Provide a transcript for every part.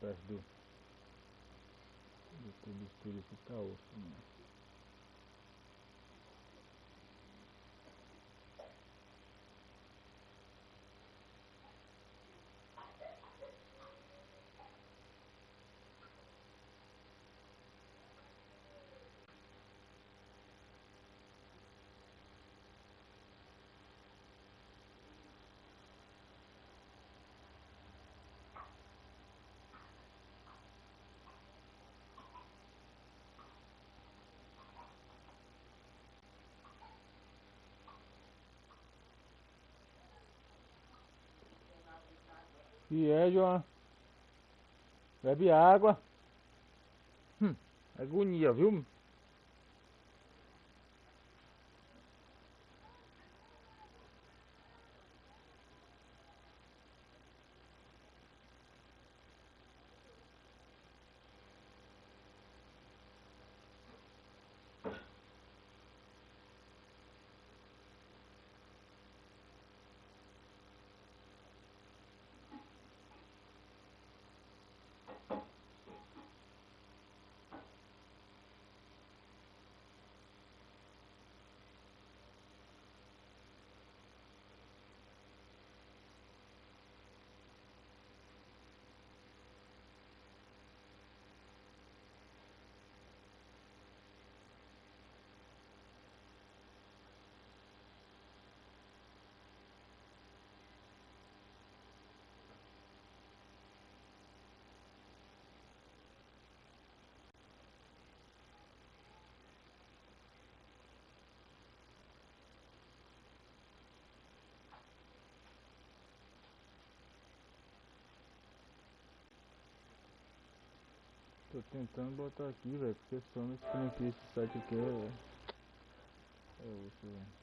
Perto do tudo fica osso, né? E é, João? Bebe água. Agonia, viu? Tô tentando botar aqui, velho, porque só nesse trem aqui, esse site aqui é osso, velho.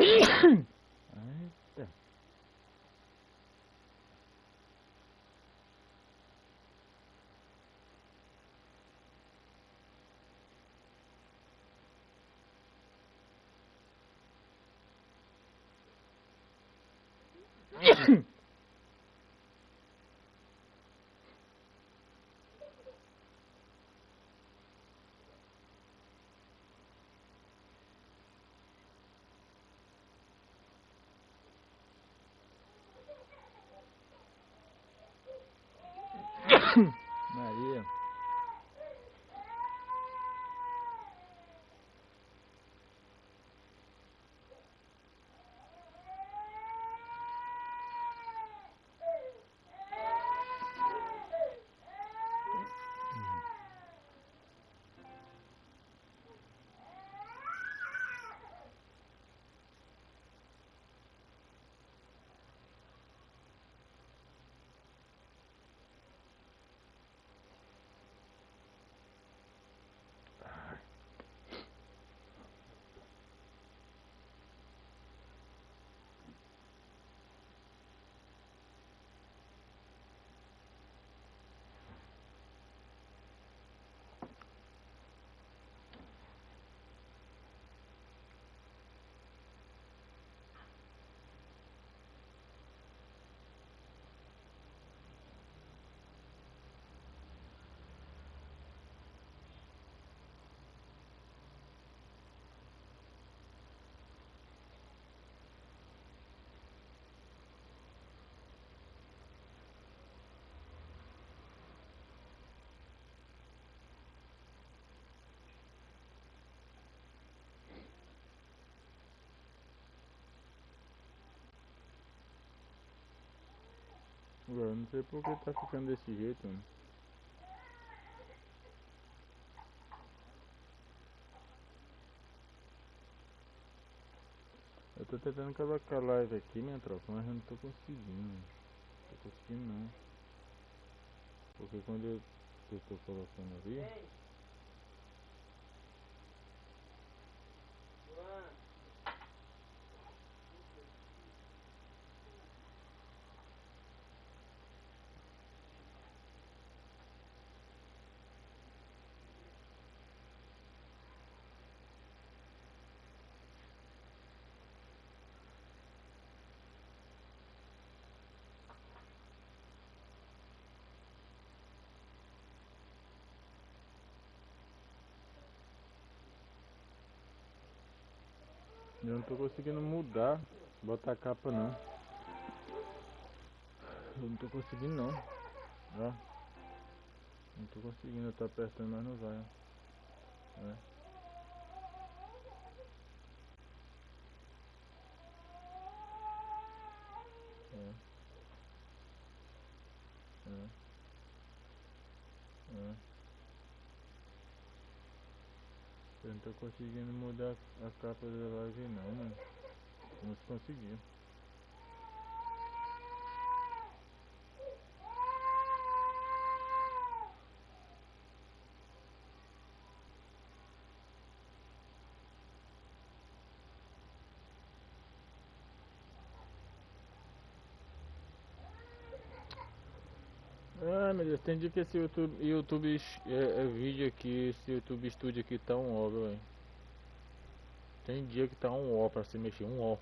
Eita. Maria. Eu não sei por que tá ficando desse jeito, mano. Eu tô tentando colocar a live aqui, minha tropa, mas eu não tô conseguindo, mano. Não tô conseguindo não. Porque quando eu tô colocando ali... Eu não tô conseguindo mudar, botar a capa não. Eu não tô conseguindo não. Ó. Não tô conseguindo, eu tô apertando, mas não vai. Ó. É. É. É. Eu não tô conseguindo mudar a capa da live não, mano. Não se conseguiu. Ah, meu Deus, tem dia que esse YouTube é vídeo aqui, esse YouTube Studio aqui tá um ó, velho. Tem dia que tá um ó pra se mexer, um ó.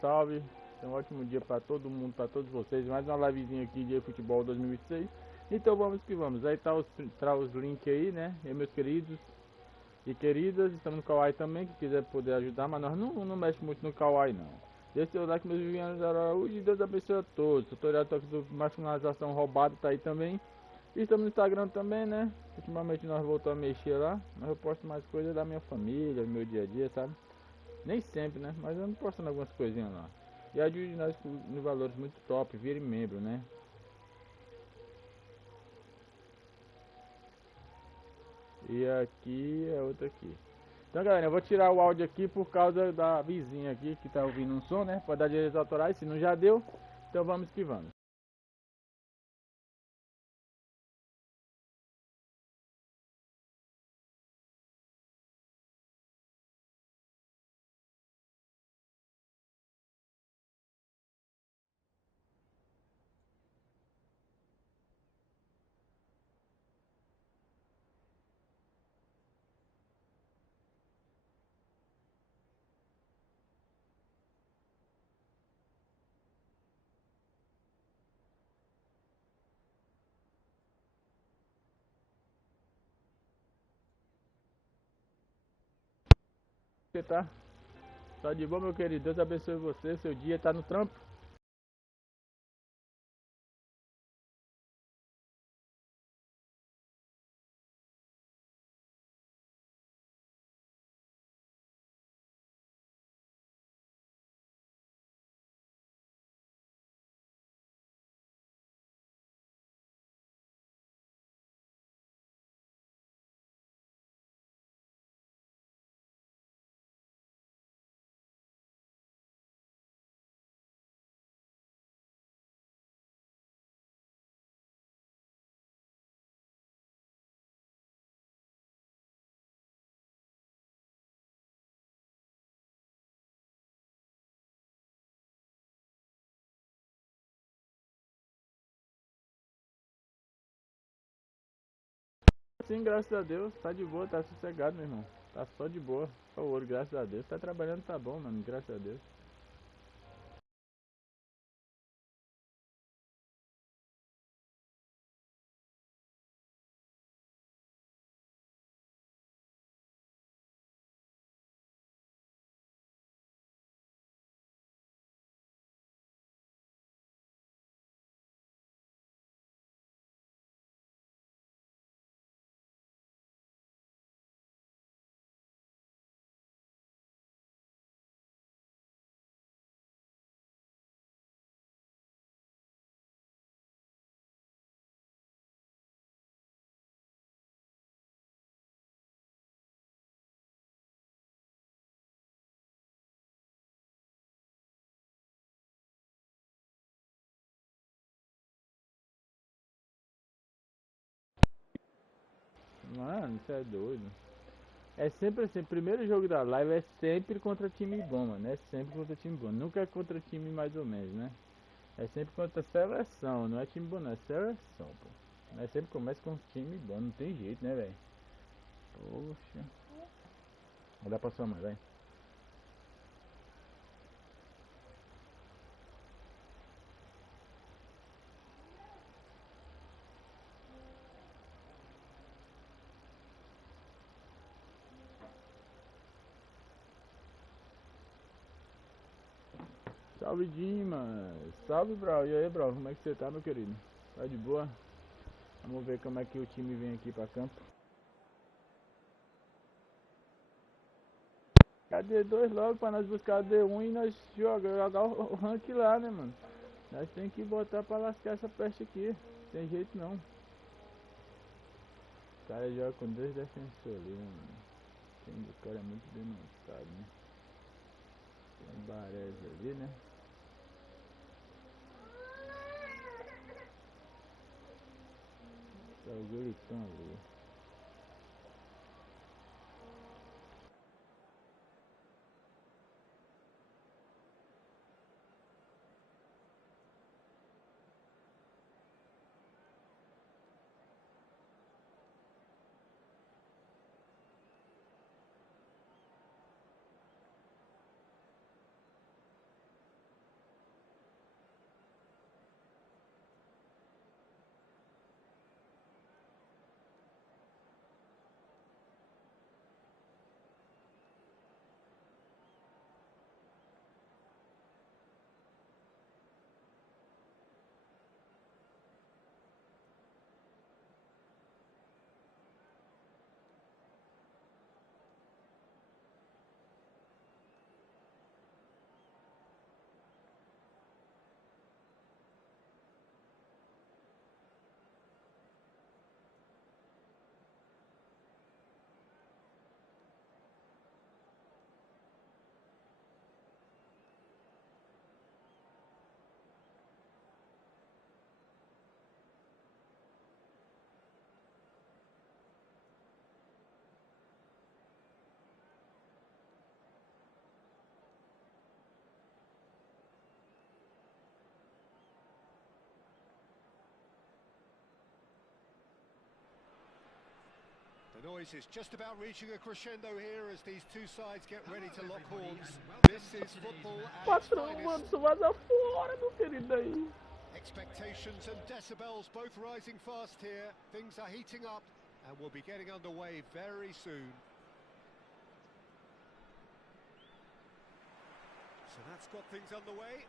salve. Um ótimo dia para todo mundo, para todos vocês. Mais uma livezinha aqui de Efootball 2026. Então vamos que vamos. Aí tá os links aí, né? E meus queridos e queridas, estamos no Kawaii também, que quiser poder ajudar, mas nós não mexe muito no Kawaii não. Deixe seu like, meus Vivianos Araújo, e Deus abençoe a todos. Tutorial do marginalização roubada tá aí também. E estamos no Instagram também, né? Ultimamente nós voltamos a mexer lá, mas eu posto mais coisas da minha família, do meu dia a dia, sabe? Nem sempre, né? Mas eu ando postando algumas coisinhas lá. E ajude nós com valores muito top, vire membro, né? E aqui é outra aqui. Então galera, eu vou tirar o áudio aqui por causa da vizinha aqui que tá ouvindo um som, né? Pode dar direitos autorais, se não já deu. Então vamos que vamos. Você tá? Tá de boa, meu querido? Deus abençoe você, seu dia tá no trampo. Sim, graças a Deus, tá de boa, tá sossegado, meu irmão. Tá só de boa, só ouro, graças a Deus. Tá trabalhando, tá bom, mano, graças a Deus. Mano, você é doido. É sempre assim, o primeiro jogo da live é sempre contra time bom, mano. É sempre contra time bom. Nunca é contra time mais ou menos, né? É sempre contra seleção, não é time bom, não é seleção, pô. Nós sempre começa com time bom, não tem jeito, né, velho? Poxa. Vai dar pra sua mãe, vai. Salve Dimas, salve Brau, e aí Brau, como é que você tá, meu querido? Tá de boa? Vamos ver como é que o time vem aqui pra campo. Cadê dois logo pra nós buscar D1 e nós jogar o rank lá, né, mano? Nós tem que botar pra lascar essa peste aqui, tem jeito não. O cara joga com dois defensores ali, né, mano? O time do cara é muito bem montado, né? Tem um Barés ali, né? Tá o Guritão ali. The noise is just about reaching a crescendo here as these two sides get ready to lock horns. This is football at its Patrão, mano, finest. tu vaza fora, meu querido aí. Expectations and decibels both rising fast here. Things are heating up and we'll be getting underway very soon. So that's got things underway.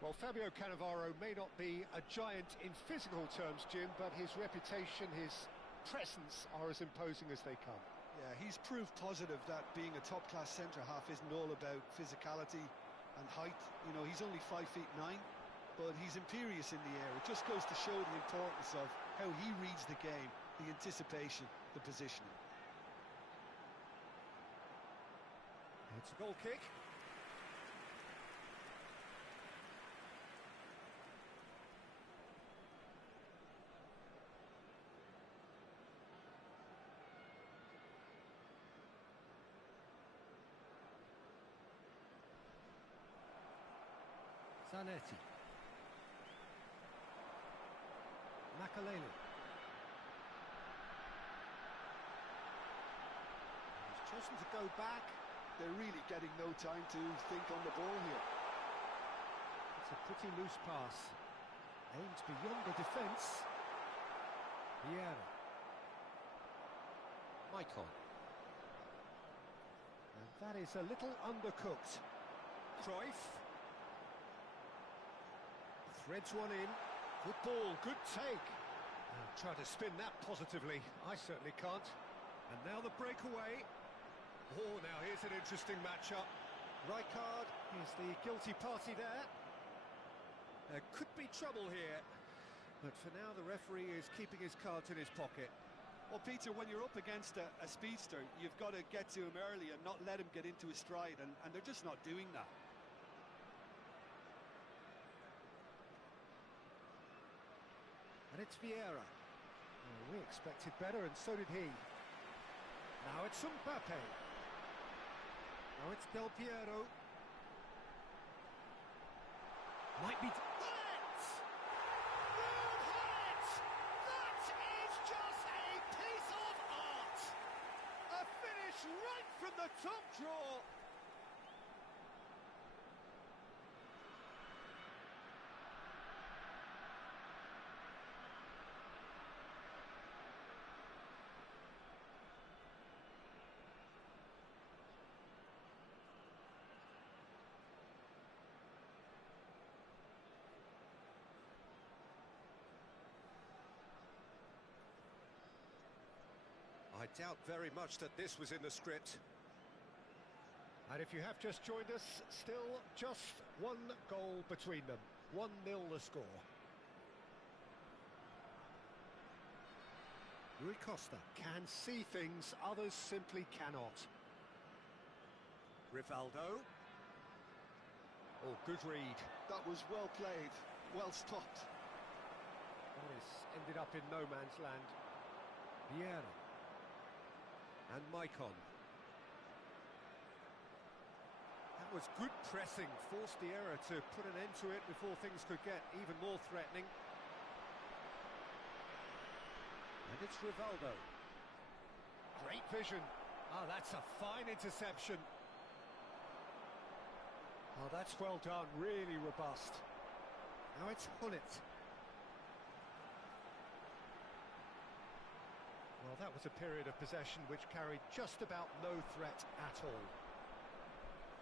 Well, Fabio Cannavaro may not be a giant in physical terms, Jim, but his reputation, his presence are as imposing as they come. Yeah, he's proved positive that being a top-class centre-half isn't all about physicality and height. You know, he's only 5'9", but he's imperious in the air. It just goes to show the importance of how he reads the game, the anticipation, the positioning. It's a goal kick. Zanetti. Makalele. He's chosen to go back. They're really getting no time to think on the ball here. It's a pretty loose pass. Aims beyond the defence. Vieira. Maicon. And that is a little undercooked. Cruyff. Threads one in. Good ball, good take. Try to spin that positively. I certainly can't. And now the breakaway. Oh, now here's an interesting matchup. Rijkaard is the guilty party there. There could be trouble here. But for now, the referee is keeping his cards in his pocket. Well, Peter, when you're up against a speedster, you've got to get to him early and not let him get into his stride, and they're just not doing that. And it's Vieira. Oh, we expected better, and so did he. Now it's Mbappe. Now it's Del Piero. Might be... That is just a piece of art! A finish right from the top draw. I doubt very much that this was in the script. And if you have just joined us, still just one goal between them. 1-0 the score. Rui Costa can see things others simply cannot. Rivaldo. Oh, good read. That was well played, well stopped. This ended up in no man's land. Vieira. And Maicon. That was good pressing, forced the error to put an end to it before things could get even more threatening. And it's Rivaldo. Great vision. Oh, that's a fine interception. Oh, that's well done, really robust. Now it's Hullet. Well, that was a period of possession which carried just about no threat at all.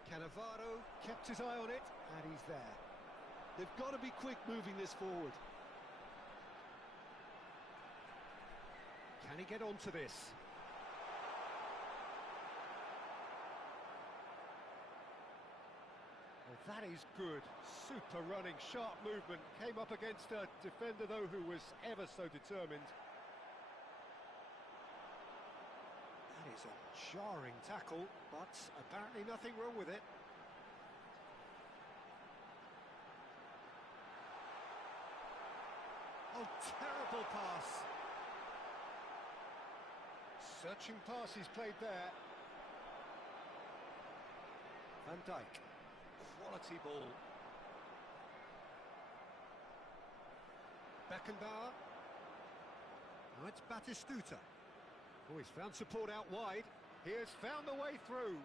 Cannavaro kept his eye on it, and he's there. They've got to be quick moving this forward. Can he get onto this? Well, that is good. Super running, sharp movement. Came up against a defender, though, who was ever so determined. That is a jarring tackle, but apparently nothing wrong with it. Oh, terrible pass. Searching pass he's played there. Van Dijk. Quality ball. Beckenbauer. Now it's Batistuta. Oh, he's found support out wide. He has found the way through.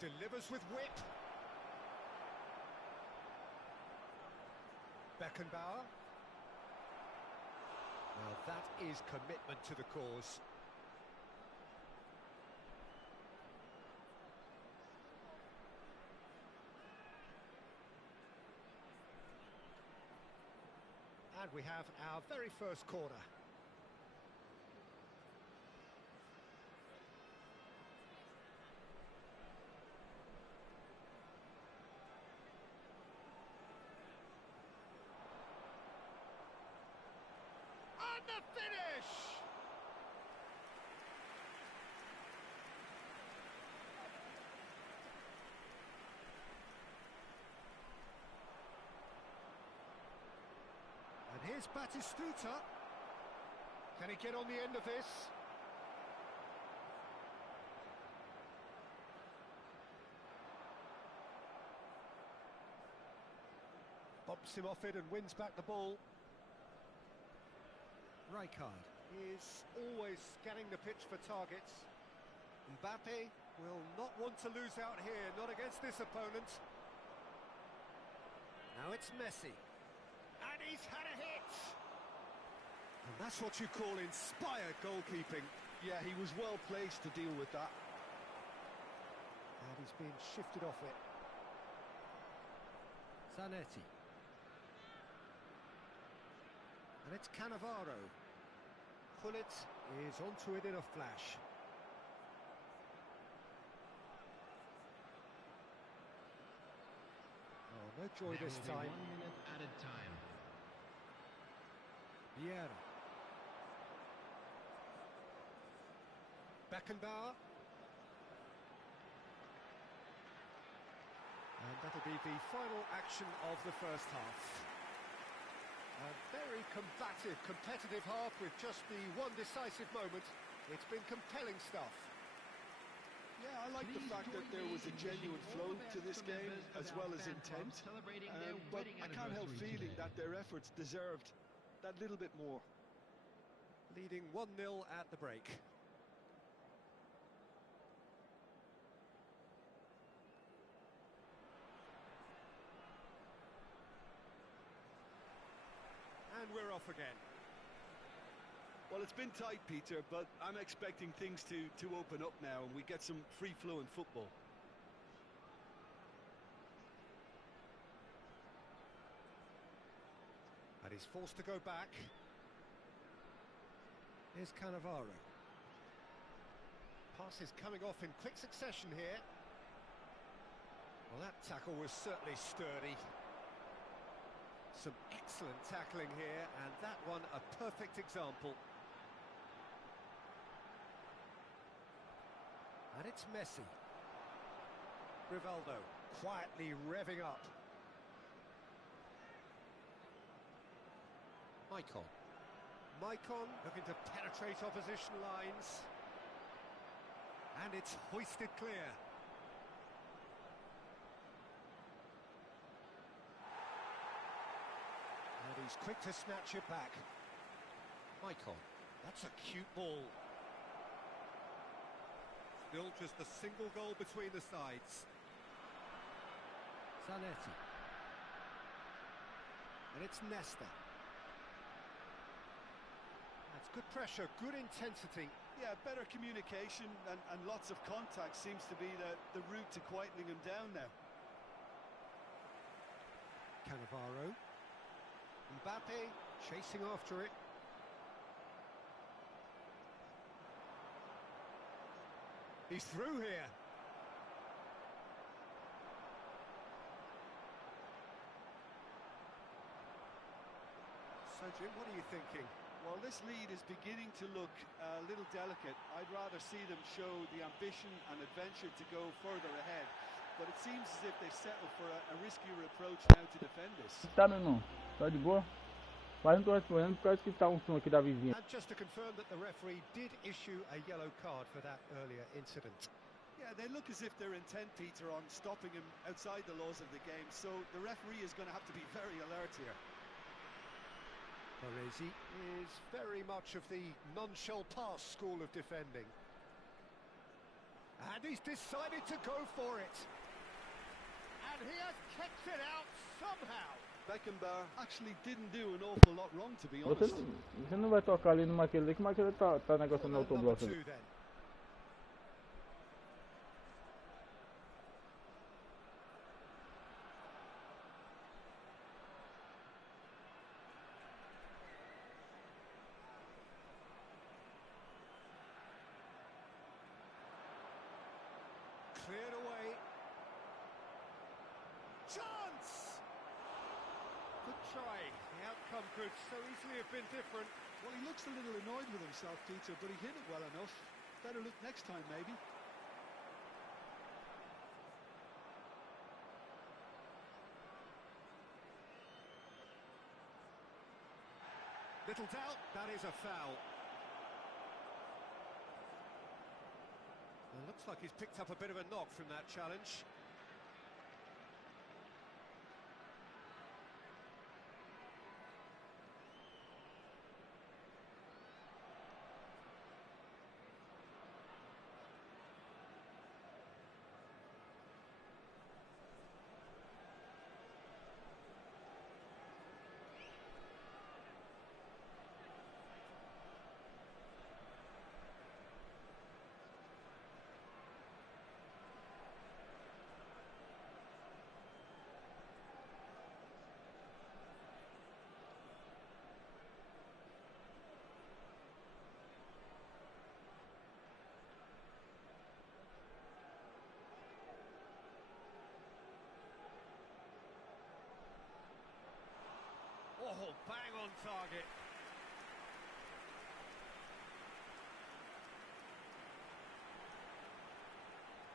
Delivers with whip. Beckenbauer. Now that is commitment to the cause. And we have our very first corner. And the finish! And here's Batistuta. Can he get on the end of this? Bumps him off it and wins back the ball. Rijkaard is always scanning the pitch for targets. Mbappe will not want to lose out here, not against this opponent. Now it's Messi. And he's had a hit! And that's what you call inspired goalkeeping. Yeah, he was well placed to deal with that. And he's been shifted off it. Zanetti. And it's Cannavaro. Gullit is onto it in a flash. Oh, no joy this time. 1 minute added time. Vieira. Beckenbauer. And that'll be the final action of the first half. A very combative, competitive half with just the one decisive moment. It's been compelling stuff. Yeah, I like the fact that there was a genuine flow to this game as well as intent. But I can't help feeling that their efforts deserved that little bit more. Leading 1-0 at the break. And we're off again. Well, it's been tight, Peter, but I'm expecting things to open up now and we get some free-flowing football. And he's forced to go back. Here's Cannavaro. Pass is coming off in quick succession here. Well, that tackle was certainly sturdy. Some excellent tackling here, and that one a perfect example. And it's Messi. Rivaldo quietly revving up. Maicon looking to penetrate opposition lines. And it's hoisted clear. And he's quick to snatch it back. Maicon, that's a cute ball. Still just a single goal between the sides. Zanetti. And it's Nesta. That's good pressure, good intensity. Yeah, better communication and lots of contact seems to be the route to quietening him down now. Cannavaro. Mbappe chasing after it. He's through here. So, Jim, what are you thinking? Well, this lead is beginning to look a little delicate. I'd rather see them show the ambition and adventure to go further ahead. But it seems as if they've settled for a riskier approach now to defend this. Tá, meu irmão? Tá de boa? Mas não tô respondendo por causa que tá um som aqui da vizinha. And just to confirm that the referee did issue a yellow card for that earlier incident. Yeah, they look as if they're intent, Peter, on stopping him outside the laws of the game. So the referee is going to have to be very alert here. Baresi is very much of the non-shell pass school of defending. And he's decided to go for it. And he has kicked it out somehow. Beckenbauer actually didn't do an awful lot wrong, to be honest. Você não vai tocar ali no Maquele, que o Maquele tá negociando no autobloco ali. Cleared away. Chance! Good try. The outcome could so easily have been different. Well, he looks a little annoyed with himself, Peter, but he hit it well enough. Better look next time, maybe. Little doubt, that is a foul. It looks like he's picked up a bit of a knock from that challenge. Oh, bang on target.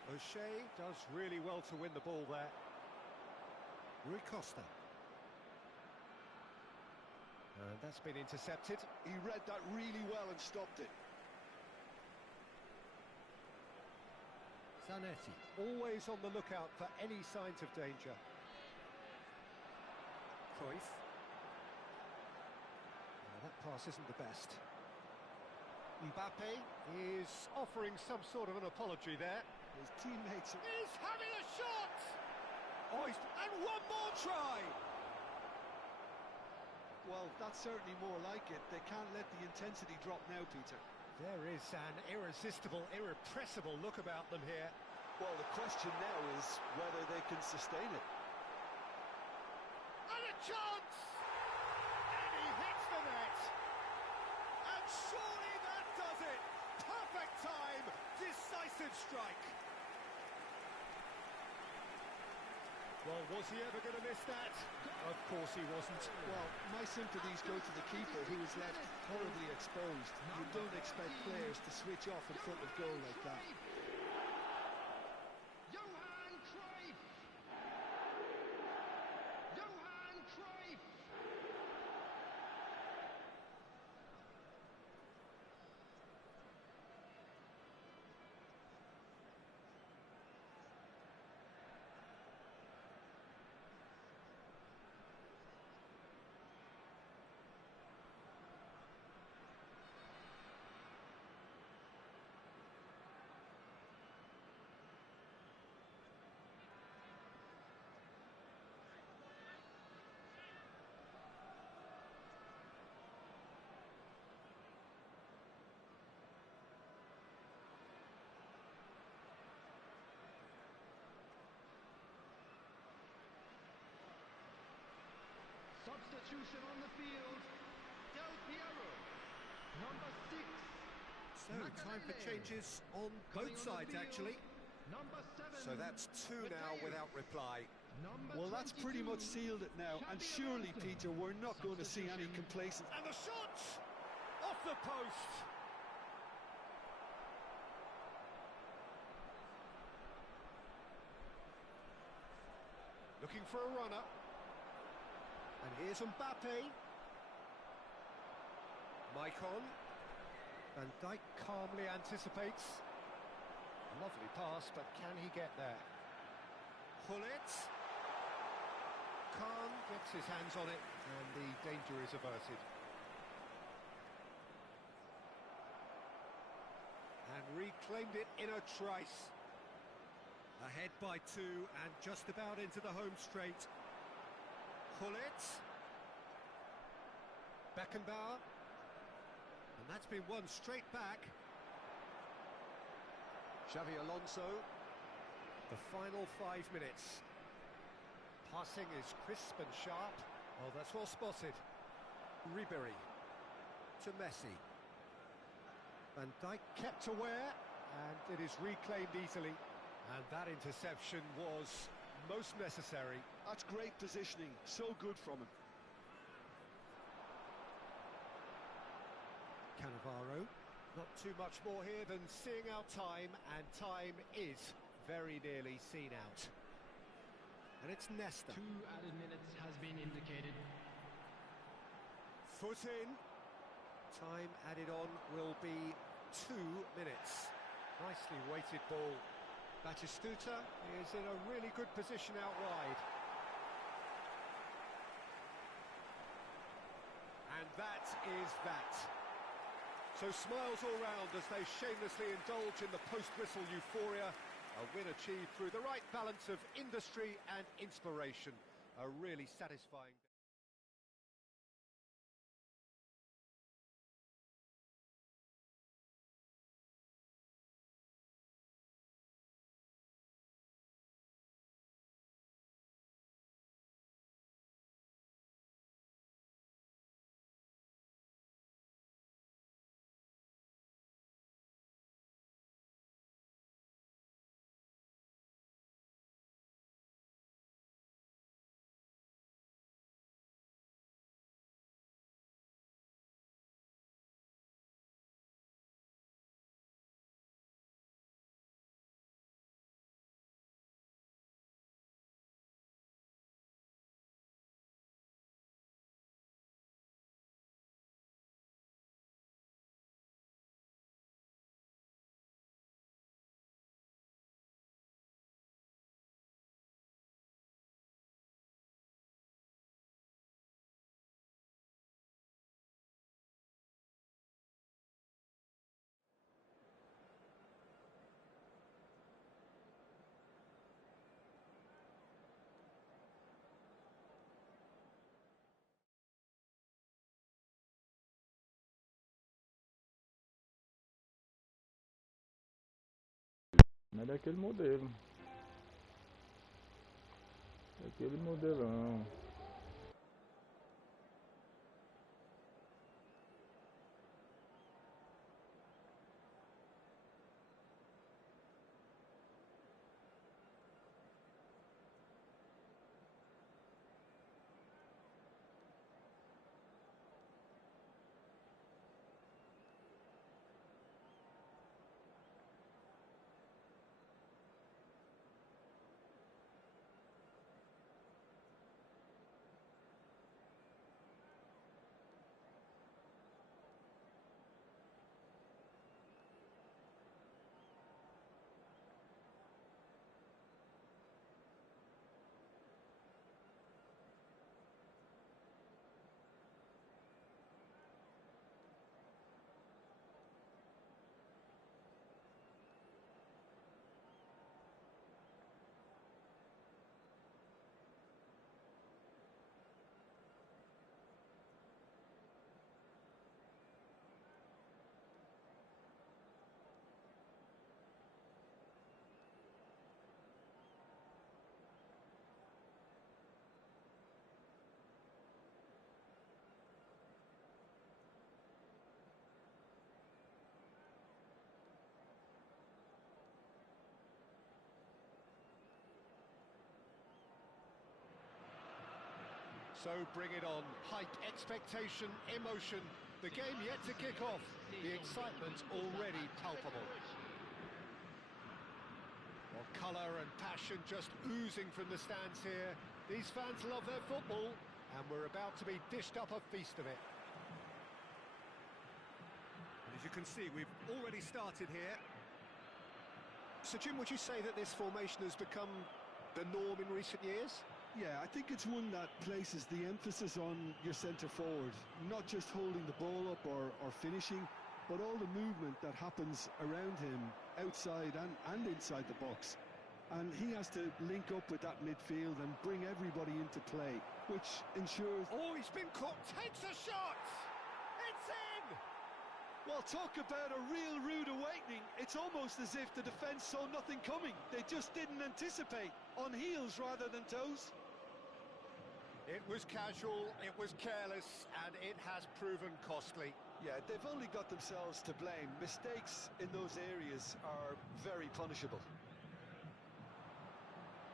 O'Shea does really well to win the ball there. Rui Costa. And that's been intercepted. He read that really well and stopped it. Zanetti, always on the lookout for any signs of danger. Cruyff. That pass isn't the best. Mbappe is offering some sort of an apology there. His teammates are... He's having a shot! Oh, and one more try! Well, that's certainly more like it. They can't let the intensity drop now, Peter. There is an irresistible, irrepressible look about them here. Well, the question now is whether they can sustain it. And a chance! And he hits the net! And surely that does it! Perfect time! Decisive strike! Well, was he ever going to miss that? Of course he wasn't. Well, my sympathies go to the keeper, who was left horribly exposed. You don't expect players to switch off in front of goal like that. Substitution on the field, Del Piero, number 6. So, time for changes on both sides, actually. Number 7. So that's 2 now without reply. Well, that's pretty much sealed it now, and surely, Peter, we're not going to see any complacency. And the shot! Off the post! Looking for a runner. And here's Mbappe. Maicon. Van Dijk calmly anticipates. Lovely pass, but can he get there? Pullet. Khan gets his hands on it, and the danger is averted. reclaimed it in a trice. Ahead by 2 and just about into the home straight. Gullit. Beckenbauer. And that's been won straight back. Xavi Alonso. The final 5 minutes. Passing is crisp and sharp. Oh, that's well spotted. Ribery to Messi. Van Dijk kept aware, and it is reclaimed easily. And that interception was most necessary. That's great positioning, so good from him. Cannavaro, not too much more here than seeing out time, and time is very nearly seen out. And it's Nesta. 2 added minutes has been indicated. Foot in. Time added on will be 2 minutes. Nicely weighted ball. Batistuta is in a really good position out wide. And that is that. So smiles all round as they shamelessly indulge in the post-whistle euphoria. A win achieved through the right balance of industry and inspiration. A really satisfying... Não é daquele modelo. Daquele modelão. So bring it on. Hype, expectation, emotion. The game yet to kick off. The excitement already palpable. Well, colour and passion just oozing from the stands here. These fans love their football, and we're about to be dished up a feast of it. And as you can see, we've already started here. So, Jim, would you say that this formation has become the norm in recent years? Yeah, I think it's one that places the emphasis on your centre forward, not just holding the ball up or finishing, but all the movement that happens around him, outside and inside the box. And he has to link up with that midfield and bring everybody into play, which ensures... Oh, he's been caught, takes a shot! It's in! Well, talk about a real rude awakening. It's almost as if the defence saw nothing coming. They just didn't anticipate, on heels rather than toes. It was casual, it was careless, and it has proven costly. Yeah, they've only got themselves to blame. Mistakes in those areas are very punishable.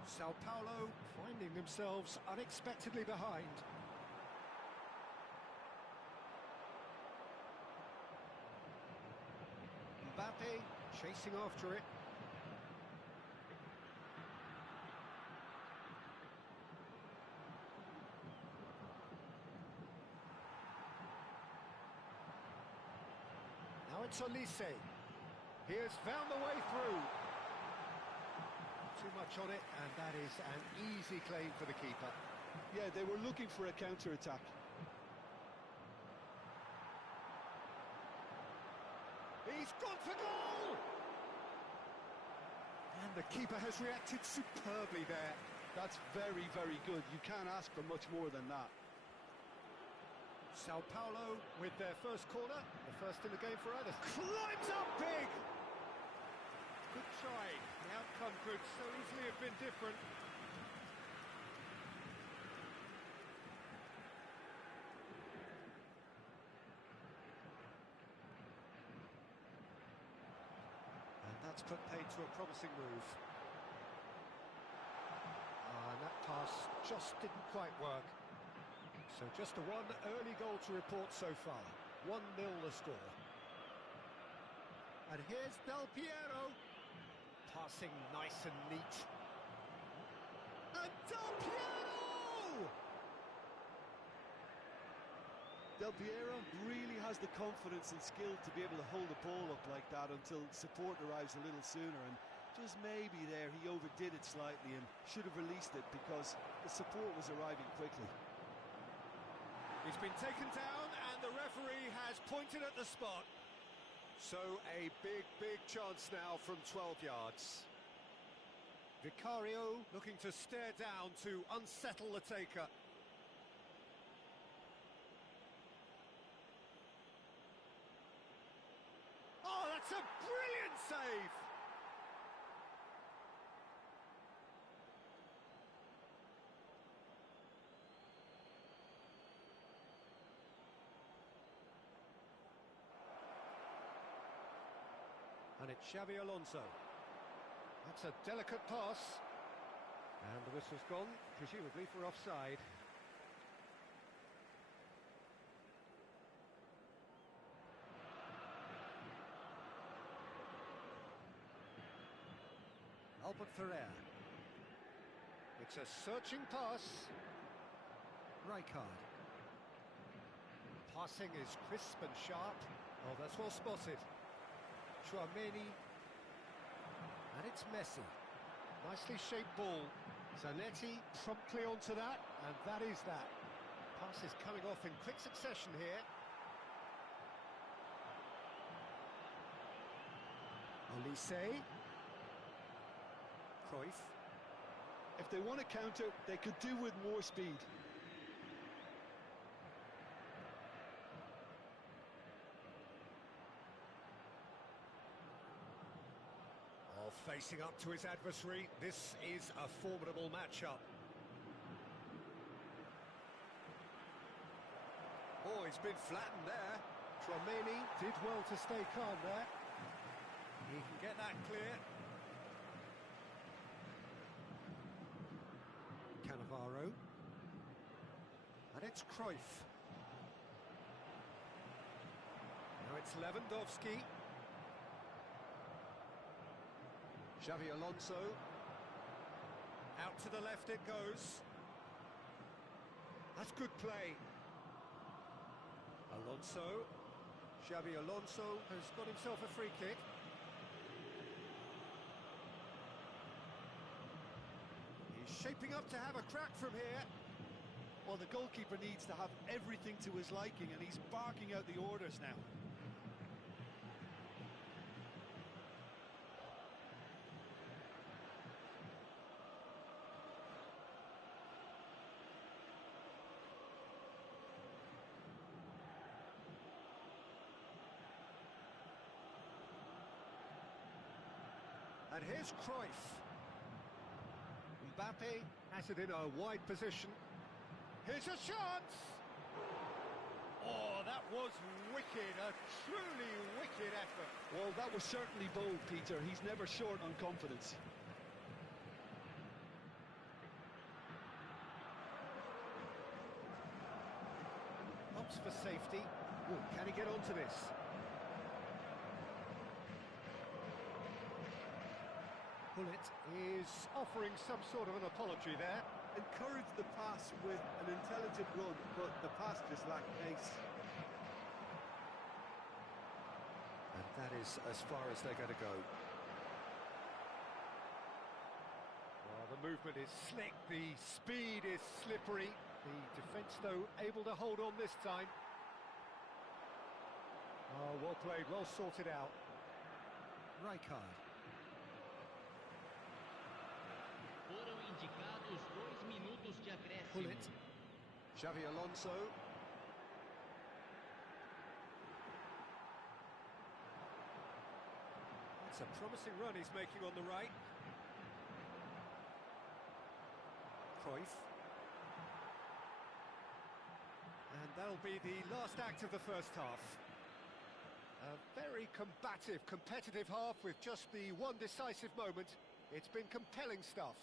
Sao Paulo finding themselves unexpectedly behind. Mbappe chasing after it. Now it's Olise. He has found the way through. Too much on it, and that is an easy claim for the keeper. Yeah, they were looking for a counter-attack. He's gone for goal! And the keeper has reacted superbly there. That's very, very good. You can't ask for much more than that. Sao Paulo with their first corner, the first in the game for either. Climbs up big! Good try. The outcome could so easily have been different. And that's put paid to a promising move. And that pass just didn't quite work. So just a one early goal to report so far. 1-0 the score. And here's Del Piero. Passing nice and neat. And Del Piero! Del Piero really has the confidence and skill to be able to hold the ball up like that until support arrives a little sooner, and just maybe there he overdid it slightly and should have released it because the support was arriving quickly. He's been taken down and the referee has pointed at the spot. So a big, big chance now from 12 yards. Vicario looking to stare down to unsettle the taker. Oh, that's a brilliant save! And it's Xabi Alonso. That's a delicate pass. And the whistle's gone, presumably for offside. Albert Ferrer. It's a searching pass. Rijkaard. Passing is crisp and sharp. Oh, that's well spotted. Chouameni, and it's Messi. Nicely shaped ball. Zanetti promptly onto that, and that is that. Pass is coming off in quick succession here. Olise. Cruyff. If they want to counter, they could do with more speed. Facing up to his adversary, this is a formidable matchup. Oh, he's been flattened there. Chouameni did well to stay calm there. He can get that clear. Cannavaro. And it's Cruyff. Now it's Lewandowski. Xabi Alonso. Out to the left it goes. That's good play. Alonso. Xabi Alonso has got himself a free kick. He's shaping up to have a crack from here. Well, the goalkeeper needs to have everything to his liking, and he's barking out the orders now. And here's Cruyff. Mbappe has it in a wide position. Here's a chance! Oh, that was wicked, a truly wicked effort. Well, that was certainly bold, Peter. He's never short on confidence. Opts for safety. Ooh, can he get onto this? Bullet is offering some sort of an apology there. Encourage the pass with an intelligent run, but the pass just lacked pace. And that is as far as they're going to go. Well, the movement is slick, the speed is slippery. The defence, though, able to hold on this time. Oh, well played, well sorted out. Rijkaard. Foram indicados 2 minutos de acréscimo. Bullet. Xavi Alonso. That's a promising run he's making on the right. Cruyff. And that'll be the last act of the first half. A very combative, competitive half with just the one decisive moment. It's been compelling stuff.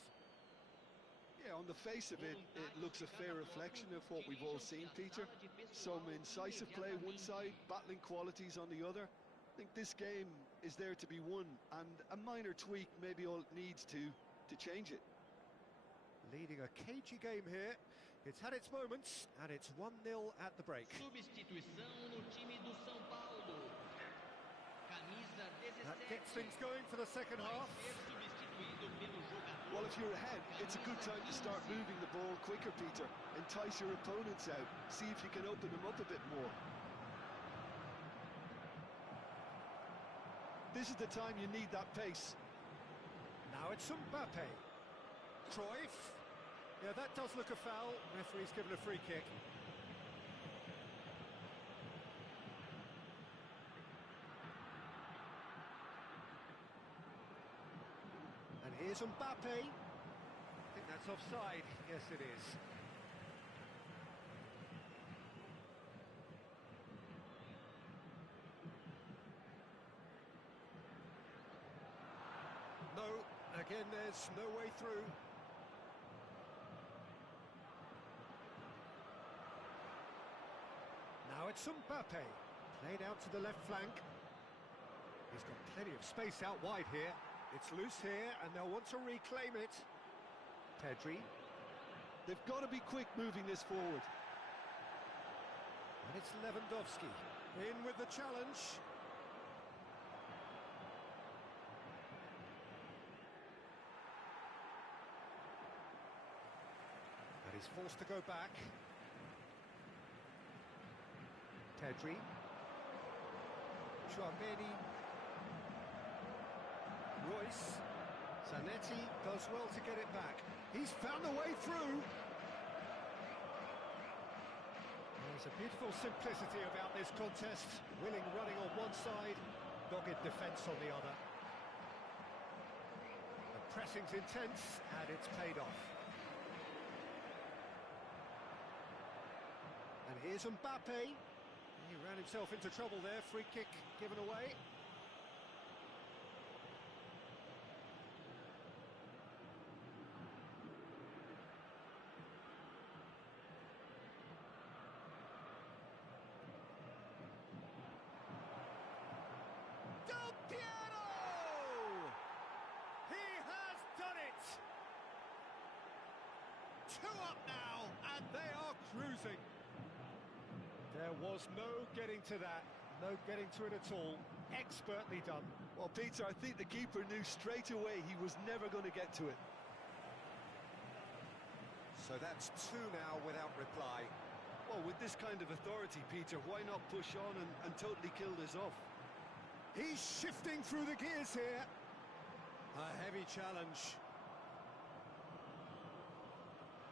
Yeah, on the face of it, it looks a fair reflection of what we've all seen, Peter. Some incisive play one side, battling qualities on the other. I think this game is there to be won, and a minor tweak maybe all it needs to change it. Leading a cagey game here. It's had its moments, and it's 1-0 at the break. Substituição no time do São Paulo. Camisa 17. That gets things going for the second half. Well, if you're ahead, it's a good time to start moving the ball quicker, Peter. Entice your opponents out. See if you can open them up a bit more. This is the time you need that pace. Now it's Mbappe. Cruyff. Yeah, that does look a foul. Referee's given a free kick. And here's Mbappe. I think that's offside. Yes, it is. No, again, there's no way through. Now it's Mbappe. Played out to the left flank. He's got plenty of space out wide here. It's loose here, and they'll want to reclaim it. Pedri. They've got to be quick moving this forward. And it's Lewandowski. In with the challenge. And he's forced to go back. Pedri. Chouameni. Royce. Zanetti does well to get it back. He's found the way through. There's a beautiful simplicity about this contest. Willing running on one side, dogged defence on the other. The pressing's intense, and it's paid off. And here's Mbappe. He ran himself into trouble there. Free kick given away. Two up now, and they are cruising. There was no getting to that, no getting to it at all. Expertly done. Well, Peter, I think the keeper knew straight away he was never going to get to it. So that's two now without reply. Well, with this kind of authority, Peter, why not push on and totally kill this off? He's shifting through the gears here. A heavy challenge.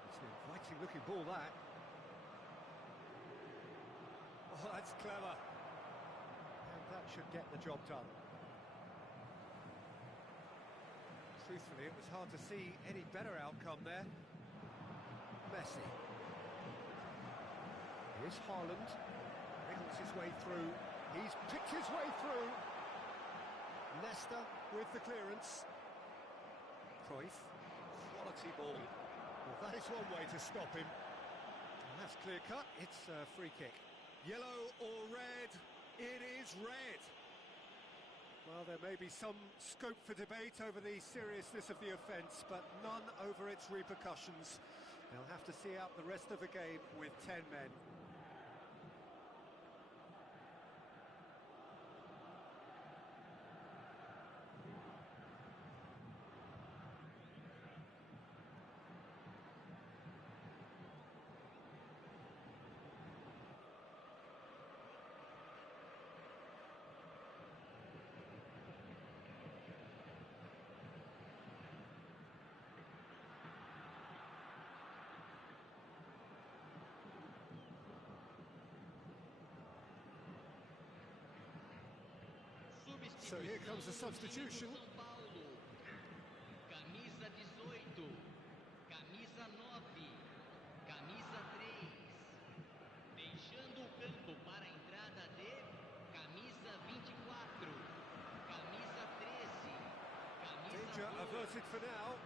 It's an inviting looking ball, that. Oh, that's clever. And that should get the job done. truthfully, it was hard to see any better outcome there. Messi. Here's Haaland. Wriggles his way through. He's picked his way through. Leicester with the clearance. Cruyff. Quality ball. Well, that is one way to stop him. And that's clear cut. It's a free kick. Yellow or red? It is red. Well, there may be some scope for debate over the seriousness of the offence, but none over its repercussions. They'll have to see out the rest of the game with 10 men. So here comes the substitution. Camisa 18, camisa 9, camisa 3. Deixando o campo para a entrada de camisa 24, camisa 13, camisa Danger 12. averted for now.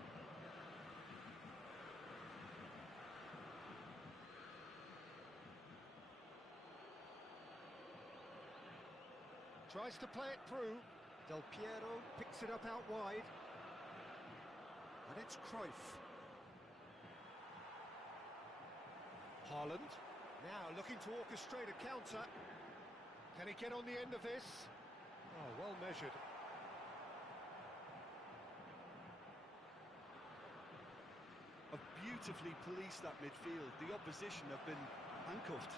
Tries to play it through. Del Piero picks it up out wide. And it's Cruyff. Haaland. Now looking to orchestrate a counter. Can he get on the end of this? Oh, well measured. Have beautifully policed that midfield. The opposition have been handcuffed.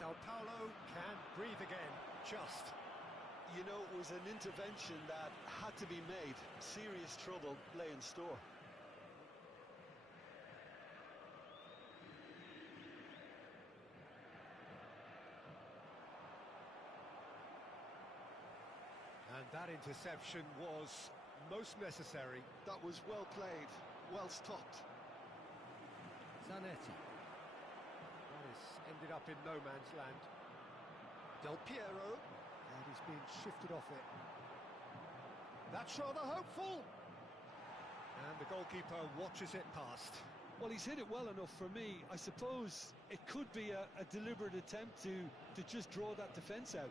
Sao Paulo can breathe again, just. You know, it was an intervention that had to be made. Serious trouble lay in store. And that interception was most necessary. That was well played, well stopped. Zanetti. That has ended up in no man's land. Del Piero. And he's been shifted off it. That's rather hopeful. And the goalkeeper watches it past. Well, he's hit it well enough for me. I suppose it could be a deliberate attempt to just draw that defence out.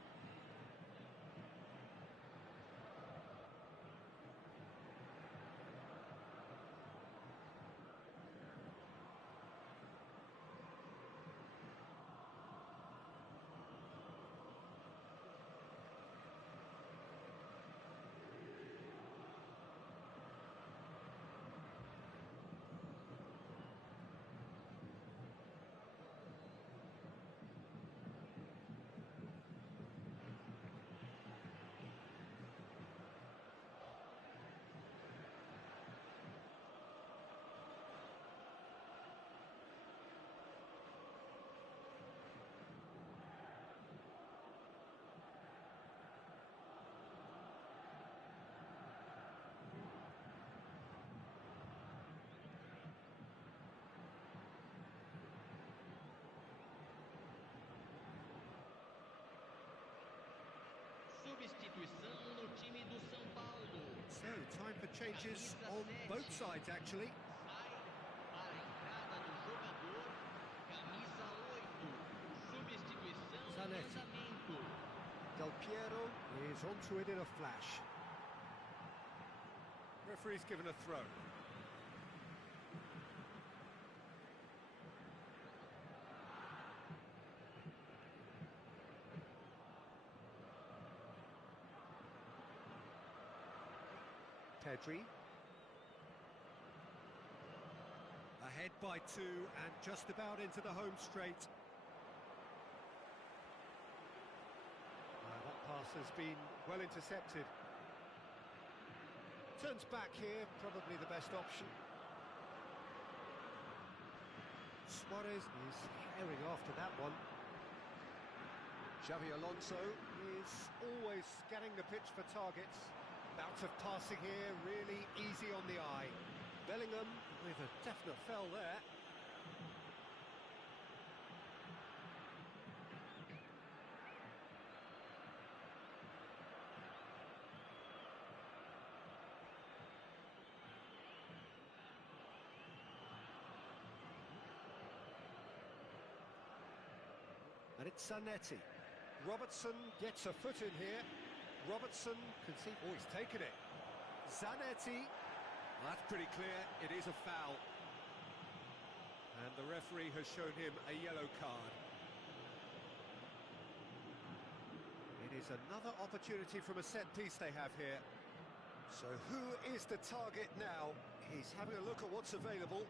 Substituição no time do São Paulo. So, time for changes on both sides, actually. Sai para a entrada do jogador, camisa 8. Substituição no Zanetti. lançamento. Del Piero is onto it in a flash. Referee's given a throw. Pedri. Ahead by 2 and just about into the home straight. That pass has been well intercepted. Turns back here, probably the best option. Suarez is herring after that one. Xavi Alonso is always scanning the pitch for targets. Bout of passing here, really easy on the eye. Bellingham with a definite foul there. And it's Zanetti. Robertson gets a foot in here. Robertson can see... Oh, he's taken it. Zanetti. Well, that's pretty clear. It is a foul. And the referee has shown him a yellow card. It is another opportunity from a set piece they have here. So who is the target now? He's having a look at what's available.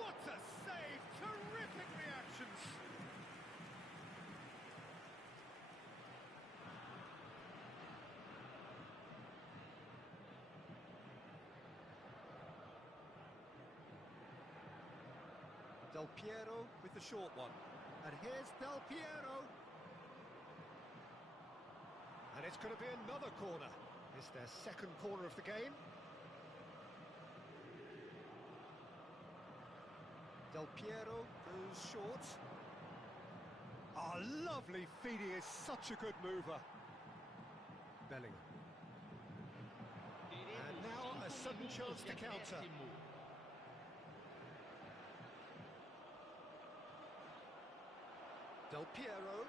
What a save! Terrific reactions! Del Piero with the short one. And here's Del Piero. And it's going to be another corner. It's their second corner of the game. Del Piero goes short. Oh, lovely feed. He is such a good mover. Bellingham. And now a sudden chance to counter. Del Piero.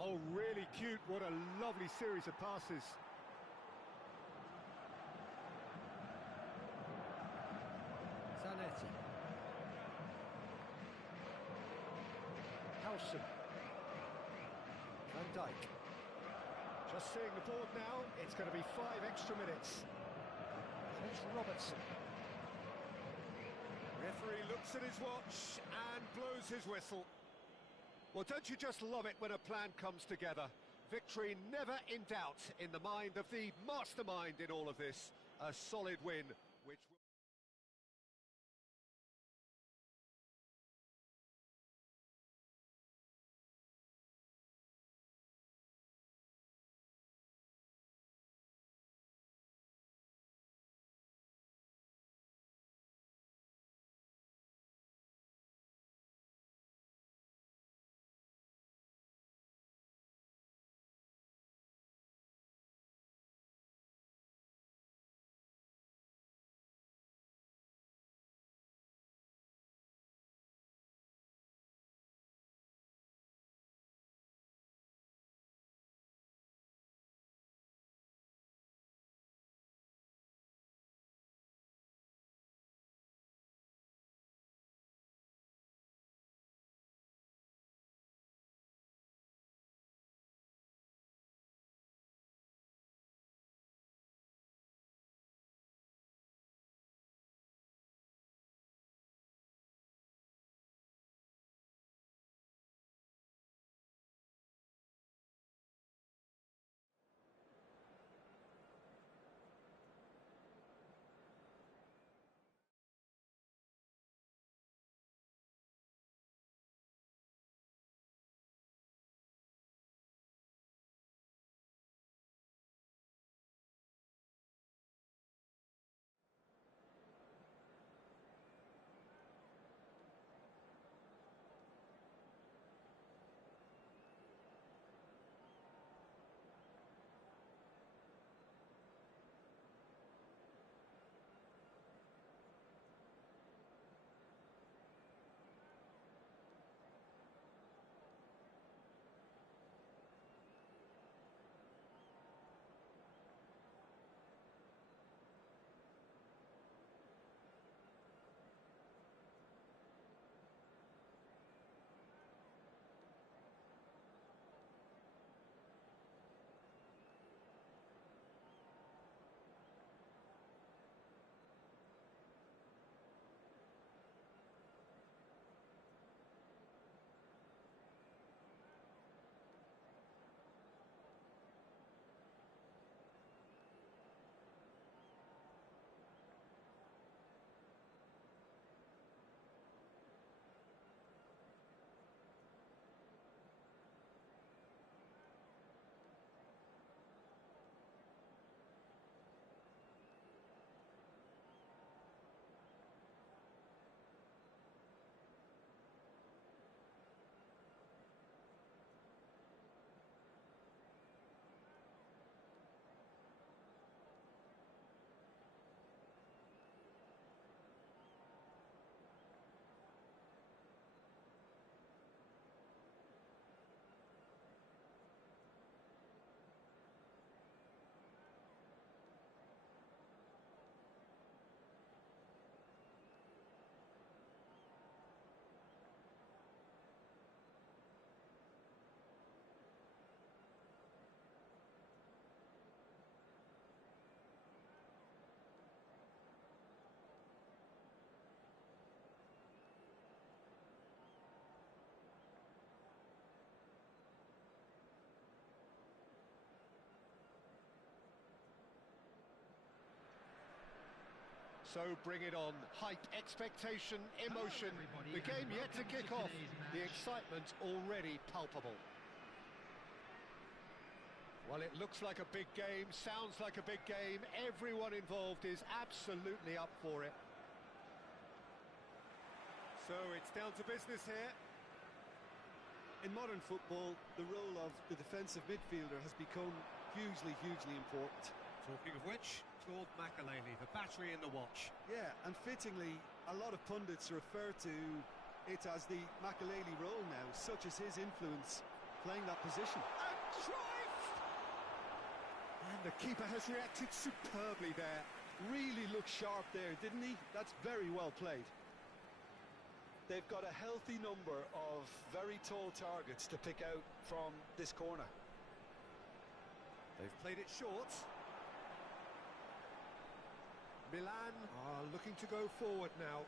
Oh, really cute. What a lovely series of passes. Zanetti. Howson. Van Dijk. Just seeing the board now, it's going to be 5 extra minutes. There's Robertson. Referee looks at his watch and blows his whistle. Well, don't you just love it when a plan comes together? Victory never in doubt in the mind of the mastermind in all of this. A solid win, which will... So bring it on. Hype, expectation, emotion. The game yet to kick off. The excitement already palpable. Well, it looks like a big game, sounds like a big game. Everyone involved is absolutely up for it. So it's down to business here. In modern football, the role of the defensive midfielder has become hugely important. Talking of which, Claude Makelele, the battery in the watch. Yeah, and fittingly, a lot of pundits refer to it as the Makelele role now, such as his influence playing that position. And Cruyff! And the keeper has reacted superbly there. Really looked sharp there, didn't he? That's very well played. They've got a healthy number of very tall targets to pick out from this corner. They've played it short. Milan are looking to go forward now.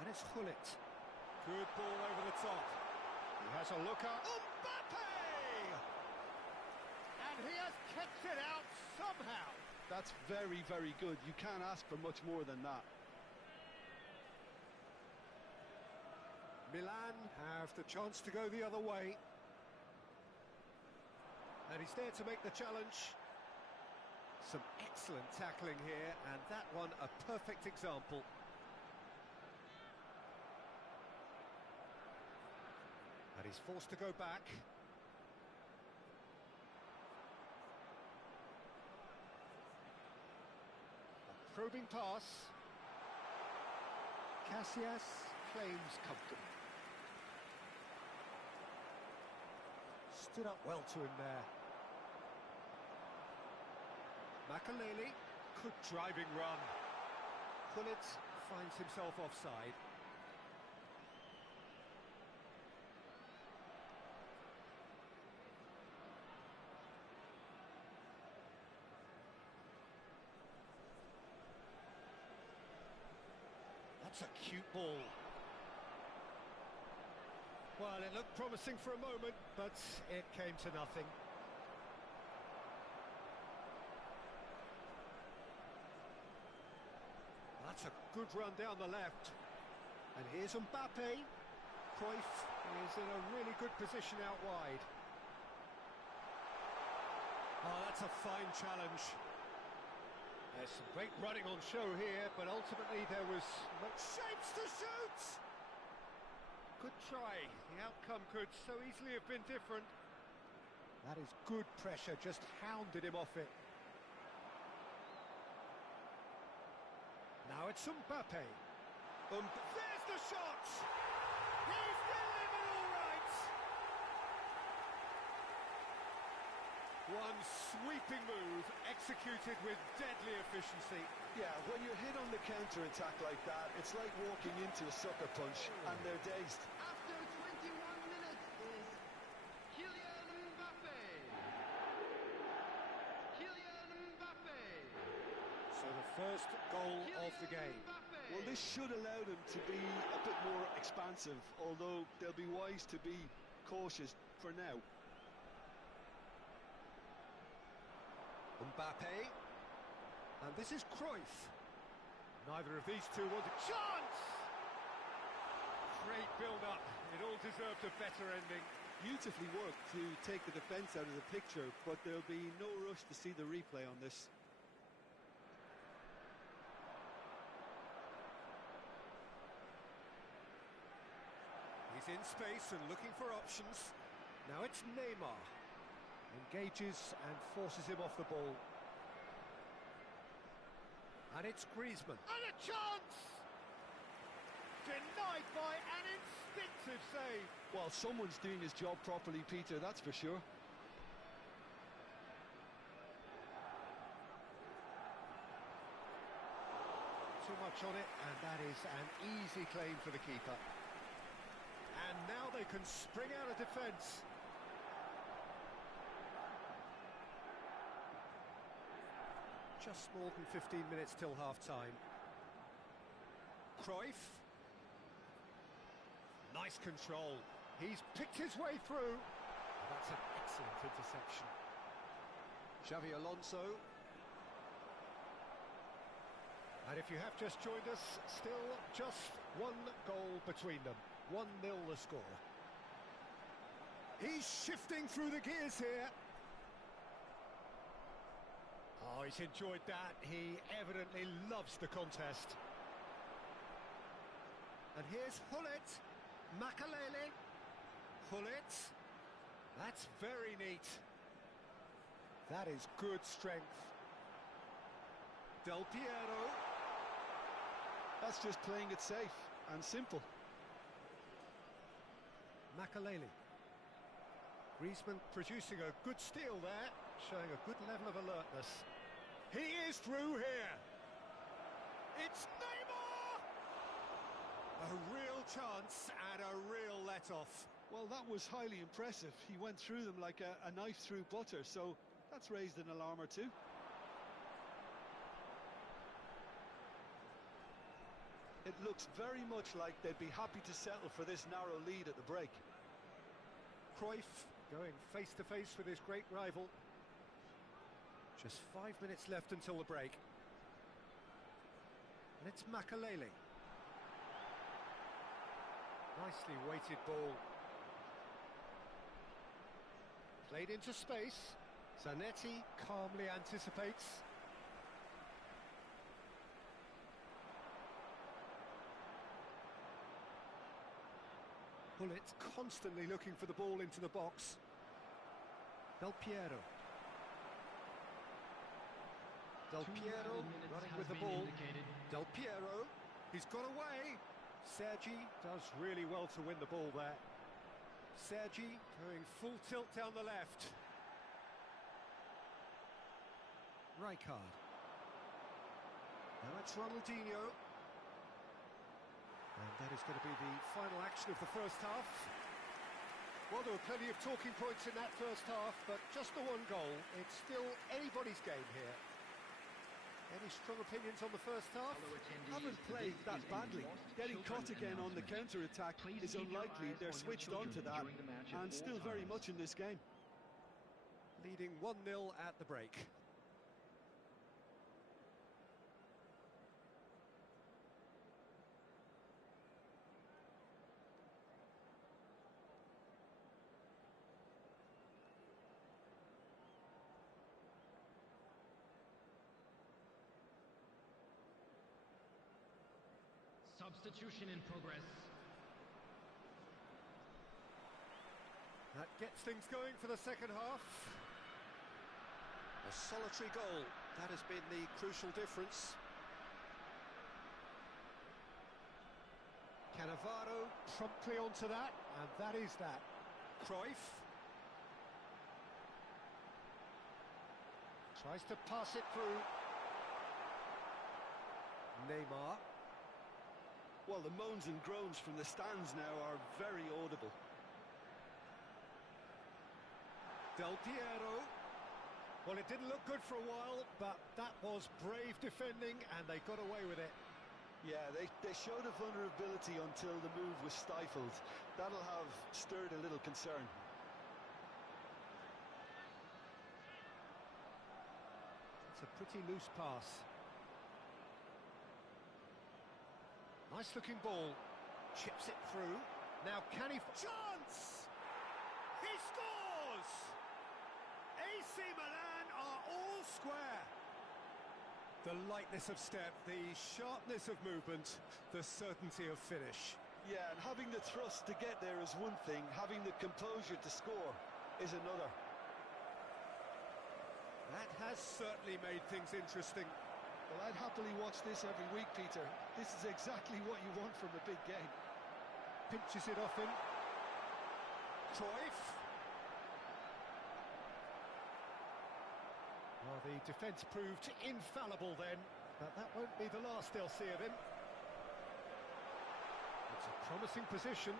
And it's Gullit. Good ball over the top. He has a look up. Mbappe! And he has kicked it out somehow. That's very good. You can't ask for much more than that. Milan have the chance to go the other way. And he's there to make the challenge. Some excellent tackling here, and that one a perfect example. And he's forced to go back. A probing pass. Casillas claims comfortable. Stood up well to him there. Makelele, good driving run. Gullit finds himself offside. That's a cute ball. Well, it looked promising for a moment, but it came to nothing. That's a good run down the left. And here's Mbappe. Cruyff is in a really good position out wide. Oh, that's a fine challenge. There's some great running on show here, but ultimately there was no shapes to shoot! Good try. The outcome could so easily have been different. That is good pressure, just hounded him off it. Now it's Mbappe. There's the shot! He's delivered all right! One sweeping move, executed with deadly efficiency. Yeah, when you're hit on the counter-attack like that, it's like walking into a sucker punch, and they're dazed. After 21 minutes is Kylian Mbappe. Kylian Mbappe. So the first goal of the game. Well, this should allow them to be a bit more expansive, although they'll be wise to be cautious for now. Mbappe. And this is Cruyff. Neither of these two want a chance! Great build-up. It all deserved a better ending. Beautifully worked to take the defence out of the picture, but there'll be no rush to see the replay on this. He's in space and looking for options. Now it's Neymar. Engages and forces him off the ball. And it's Griezmann. And a chance! Denied by an instinctive save. Well, someone's doing his job properly, Peter, that's for sure. Too much on it, and that is an easy claim for the keeper. now they can spring out of defence. Just more than 15 minutes till half-time. Cruyff. Nice control. He's picked his way through. That's an excellent interception. Xavi Alonso. And if you have just joined us, still just one goal between them. 1-0 the score. He's shifting through the gears here. Oh, he's enjoyed that. He evidently loves the contest. And here's Hullet. Makalele. Hullet. That's very neat. That is good strength. Del Piero. That's just playing it safe and simple. Makalele. Griezmann producing a good steal there, showing a good level of alertness. He is through here. It's Neymar! A real chance and a real let-off. Well, that was highly impressive. He went through them like a knife through butter, so that's raised an alarm or two. It looks very much like they'd be happy to settle for this narrow lead at the break. Cruyff going face-to-face with his great rival. Just 5 minutes left until the break. And it's Makalele. Nicely weighted ball. Played into space. Zanetti calmly anticipates. Hullet constantly looking for the ball into the box. Del Piero. Del Piero running with the ball. Del Piero, he's got away. Sergi does really well to win the ball there. Sergi going full tilt down the left. Rijkaard. Now it's Ronaldinho. And that is going to be the final action of the first half. Well, there were plenty of talking points in that first half, but just the one goal. It's still anybody's game here. Any strong opinions on the first half? Haven't played that badly. Getting caught again on the counter-attack is unlikely. They're switched on to that and still very much in this game. Leading 1-0 at the break. Substitution in progress. That gets things going for the second half. A solitary goal. That has been the crucial difference. Cannavaro promptly onto that, and that is that. Cruyff. Tries to pass it through. Neymar. Well, the moans and groans from the stands now are very audible. Del Piero. Well, it didn't look good for a while, but that was brave defending, and they got away with it. Yeah, they showed a vulnerability until the move was stifled. That'll have stirred a little concern. It's a pretty loose pass. Nice looking ball. Chips it through. Now can he... Chance! He scores! AC Milan are all square. The lightness of step, the sharpness of movement, the certainty of finish. Yeah, and having the thrust to get there is one thing. Having the composure to score is another. That has certainly made things interesting. Well, I'd happily watch this every week, Peter. This is exactly what you want from a big game. Pinches it off him. Cruyff. Well, the defence proved infallible then, but that won't be the last they'll see of him. It's a promising position.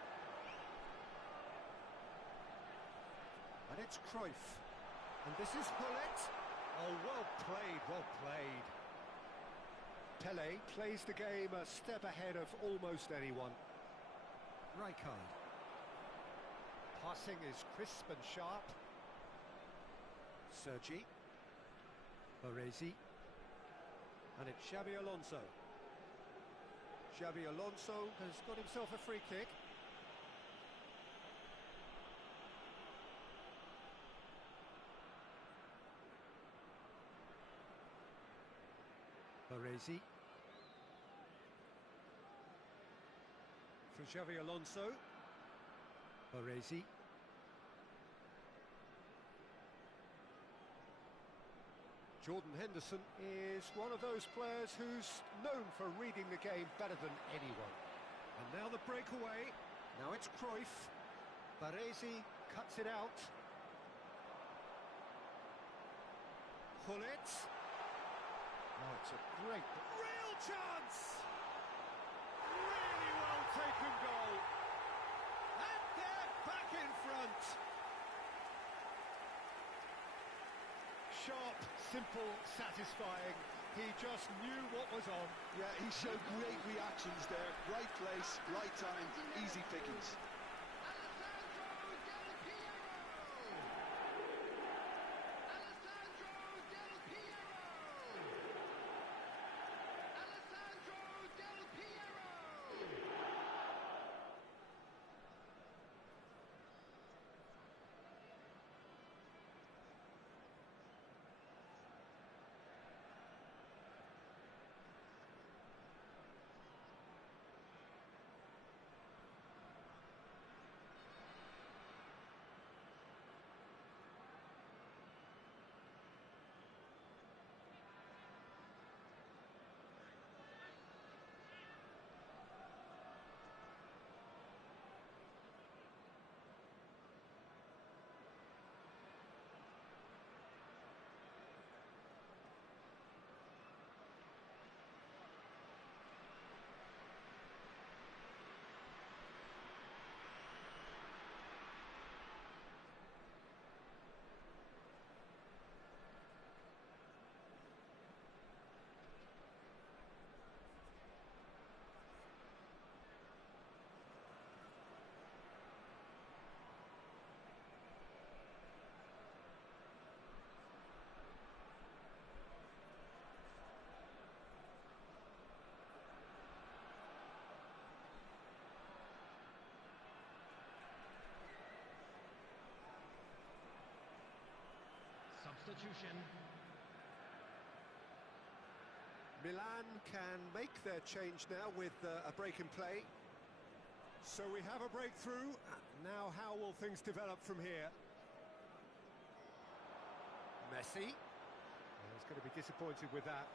it's Cruyff. And this is Hullet. Oh, well played, well played. Pele plays the game a step ahead of almost anyone. Rijkaard. Passing is crisp and sharp. Sergi. Baresi. And it's Xabi Alonso. Xabi Alonso has got himself a free kick. Baresi. For Xabi Alonso. Baresi. Jordan Henderson is one of those players who's known for reading the game better than anyone. And now the breakaway. Now it's Cruyff. Baresi cuts it out. Hullet. Oh, it's a great, real chance! Really well taken goal. And they're back in front. Sharp, simple, satisfying. He just knew what was on. Yeah, he showed great reactions there. Right place, right time, easy pickings. Substitution. Milan can make their change now with a break in play. So we have a breakthrough. Now how will things develop from here? Messi. He's going to be disappointed with that.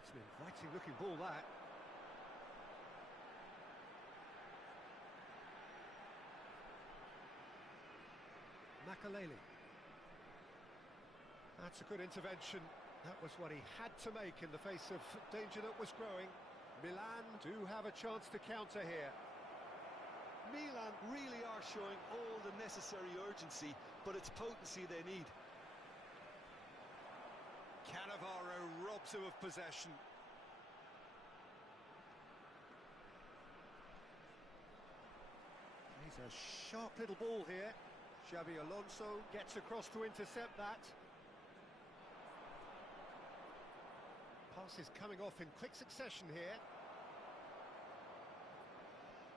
It's an inviting looking ball, that. Makaleli. That's a good intervention. That was what he had to make in the face of danger that was growing. Milan do have a chance to counter here. Milan really are showing all the necessary urgency, but it's potency they need. Cannavaro robs him of possession. He's a sharp little ball here. Xabi Alonso gets across to intercept that. Pass is coming off in quick succession here.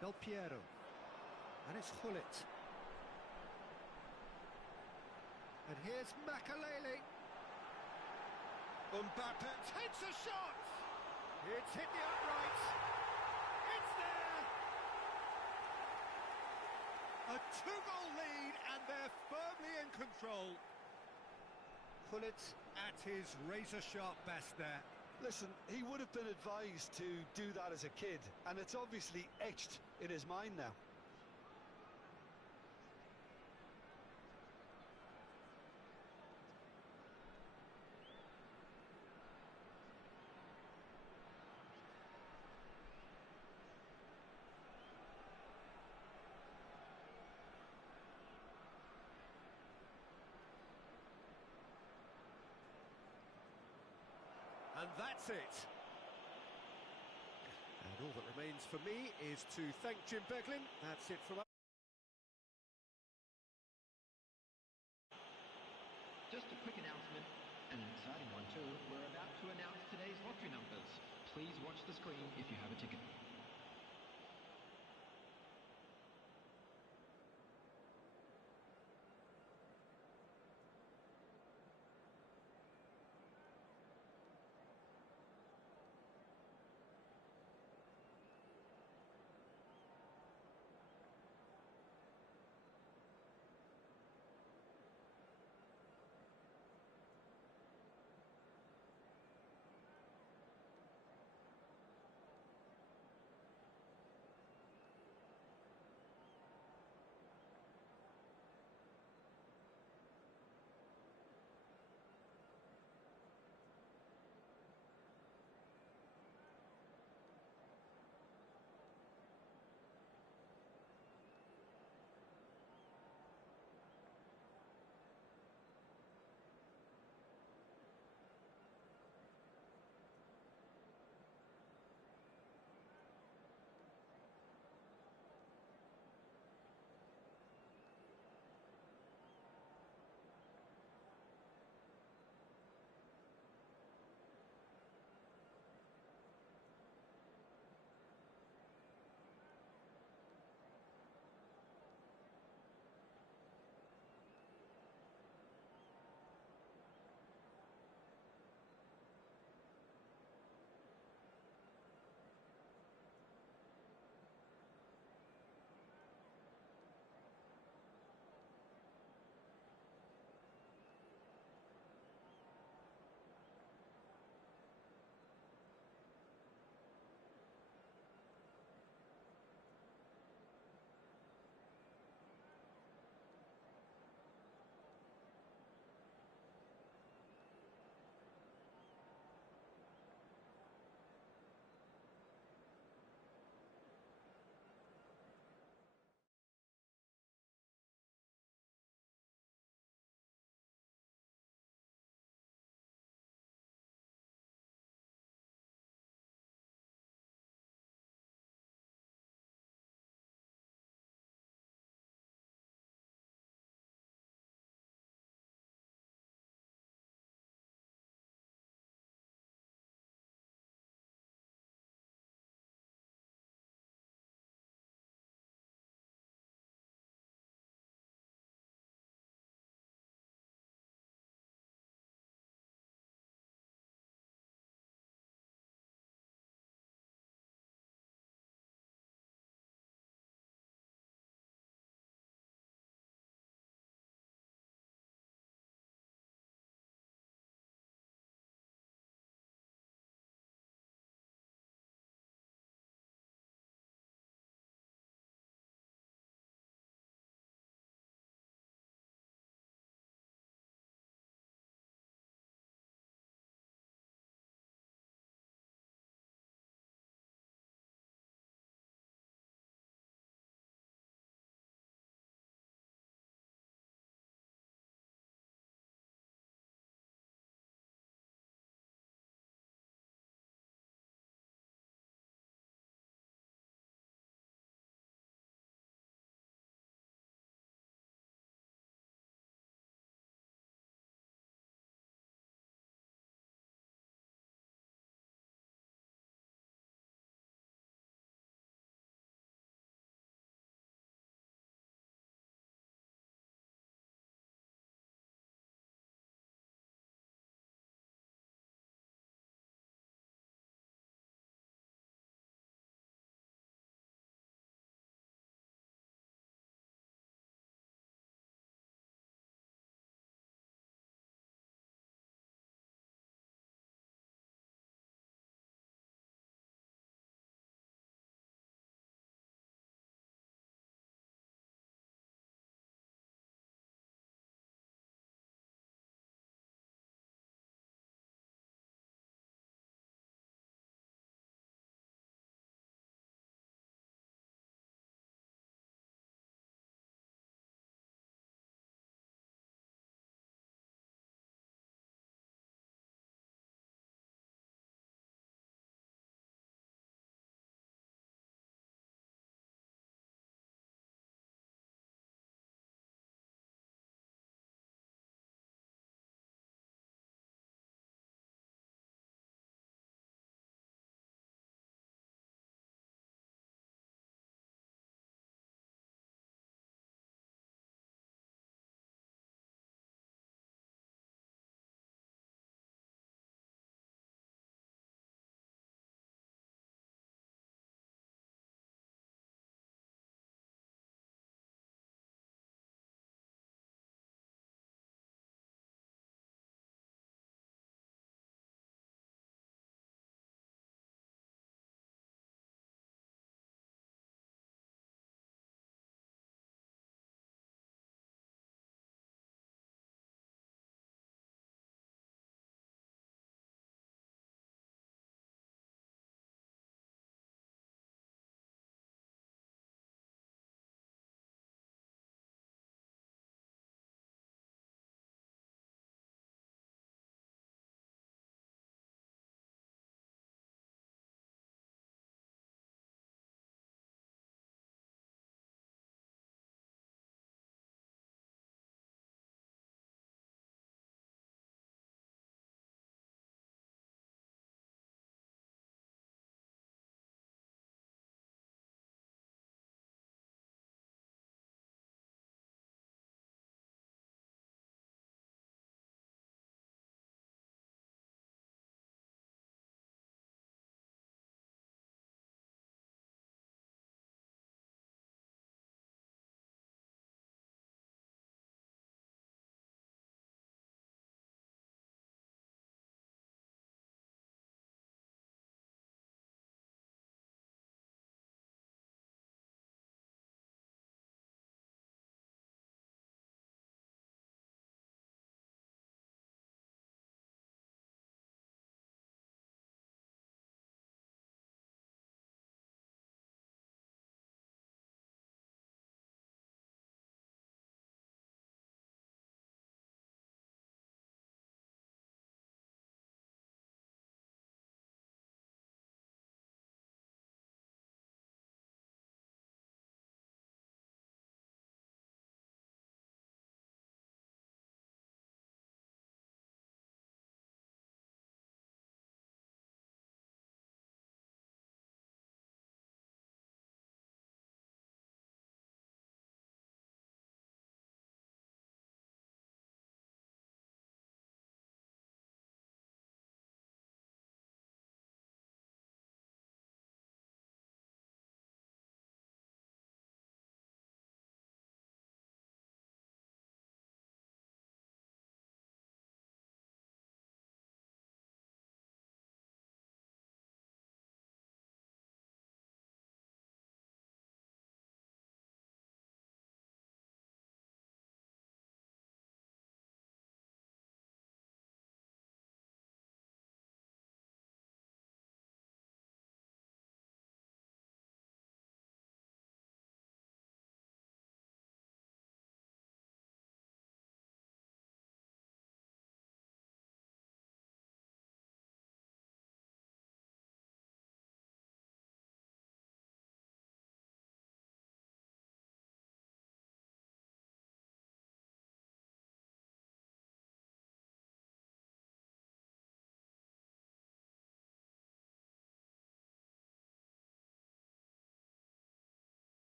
Del Piero. And it's Hullet. And here's Makaleli. Mbappe takes a shot! It's hit the upright. It's there! A two-goal lead, and they're firmly in control. Hullet at his razor-sharp best there. Listen, he would have been advised to do that as a kid, and it's obviously etched in his mind now. And that's it. And all that remains for me is to thank Jim Beglin. That's it from us. Just a quick announcement, and an exciting one too. We're about to announce today's lottery numbers. Please watch the screen if you have a ticket.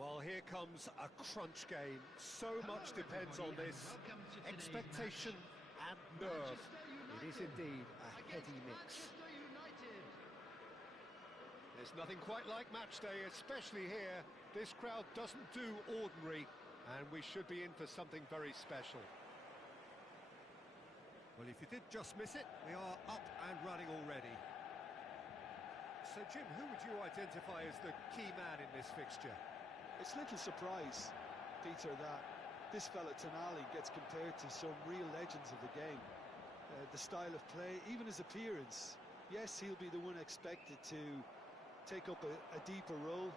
Well, here comes a crunch game. So much depends on this. Expectation and nerve. It is indeed a heady mix. There's nothing quite like match day, especially here. This crowd doesn't do ordinary, and we should be in for something very special. Well, if you did just miss it, we are up and running already. So, Jim, who would you identify as the key man in this fixture? It's little surprise, Peter, that this fella Tonali gets compared to some real legends of the game. The style of play, even his appearance. Yes, he'll be the one expected to take up a deeper role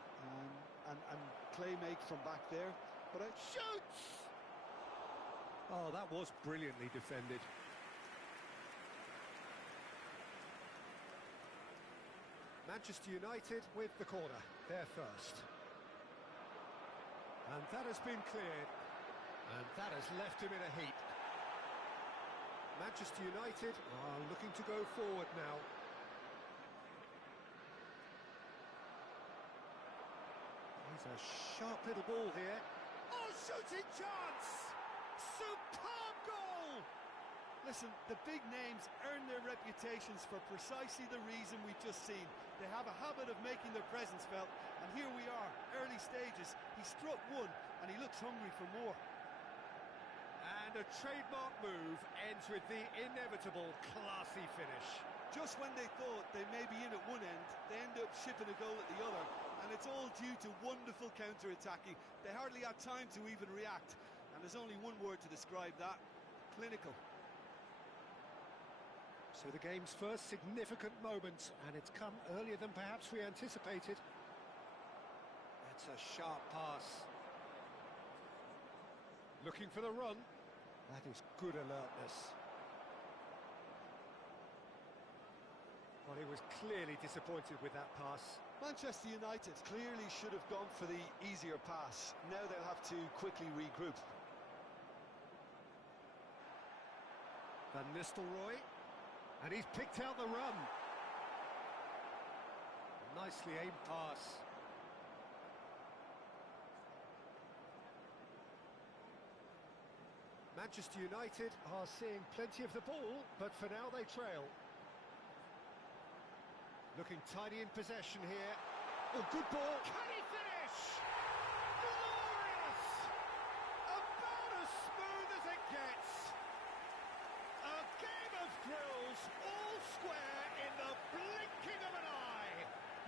and play make from back there. But Shoots! Oh, that was brilliantly defended. Manchester United with the corner, there first. And that has been cleared. And that has left him in a heap. Manchester United are looking to go forward now. Here's a sharp little ball here. Oh, shooting chance! Superb goal! listen, the big names earn their reputations for precisely the reason we've just seen. They have a habit of making their presence felt, and here we are, early stages. He struck one, and he looks hungry for more. And a trademark move ends with the inevitable classy finish. Just when they thought they may be in at one end, they end up shipping a goal at the other, and it's all due to wonderful counter-attacking. They hardly had time to even react, and there's only one word to describe that: clinical. So the game's first significant moment, and it's come earlier than perhaps we anticipated. That's a sharp pass. Looking for the run. That is good alertness. Well, he was clearly disappointed with that pass. Manchester United clearly should have gone for the easier pass. Now they'll have to quickly regroup. Van Nistelrooy. And he's picked out the run. Nicely aimed pass. Manchester United are seeing plenty of the ball, but for now they trail. Looking tidy in possession here. Oh, good ball. Can he finish? Glorious! About as smooth as it gets. A game of thrills, all square in the blinking of an eye.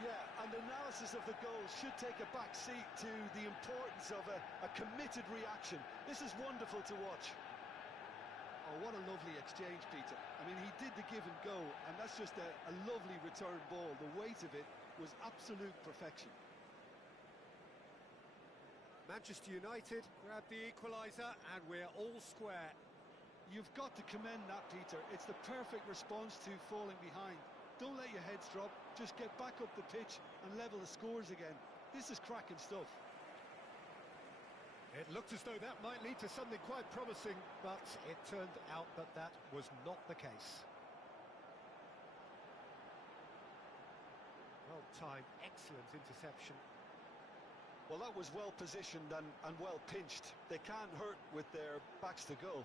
Yeah, and analysis of the goal should take a back seat to the importance of a committed reaction. This is wonderful to watch. Oh, what a lovely exchange, Peter. I mean, he did the give and go, and that's just a lovely return ball. The weight of it was absolute perfection. Manchester United grab the equaliser, and we're all square. You've got to commend that, Peter. It's the perfect response to falling behind. Don't let your heads drop. Just get back up the pitch and level the scores again. This is cracking stuff. It looked as though that might lead to something quite promising, but it turned out that that was not the case. Well-timed, excellent interception. Well, that was well positioned and well pinched. They can't hurt with their backs to goal.